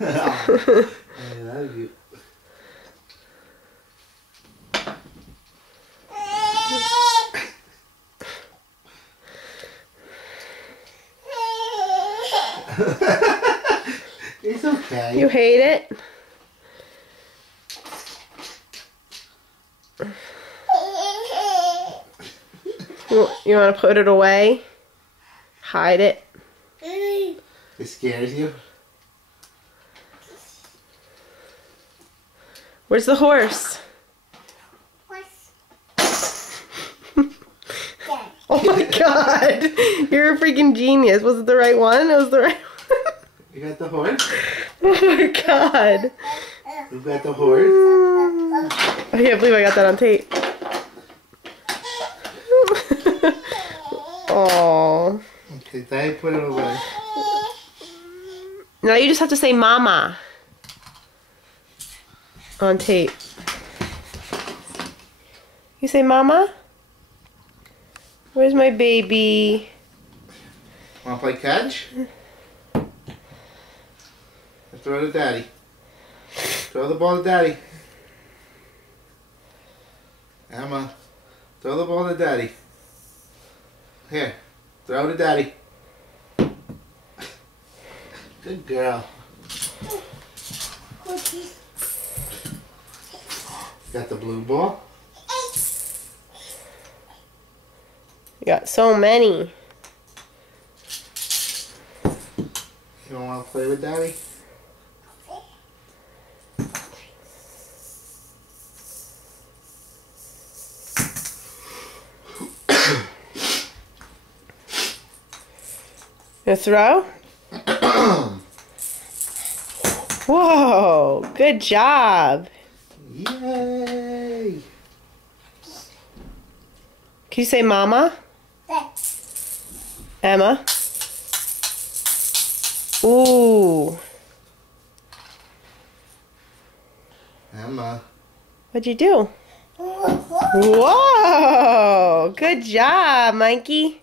I love you. It's okay. You hate it? You want to put it away? Hide it? It scares you? Where's the horse? Oh my god! You're a freaking genius. Was it the right one? It was the right one. You got the horse? Oh my god. You got the horse? I can't believe I got that on tape. Oh. Okay, Daddy, put it away. Now you just have to say mama on tape. You say mama? Where's my baby? Wanna play catch? Throw to Daddy. Throw the ball to Daddy. Emma, throw the ball to Daddy. Here, throw to Daddy. Good girl. Got the blue ball. You got so many. You don't want to play with Daddy? You throw? Whoa, good job. Yay! Can you say mama? Emma? Ooh. Emma. What'd you do? Whoa! Good job, Mikey.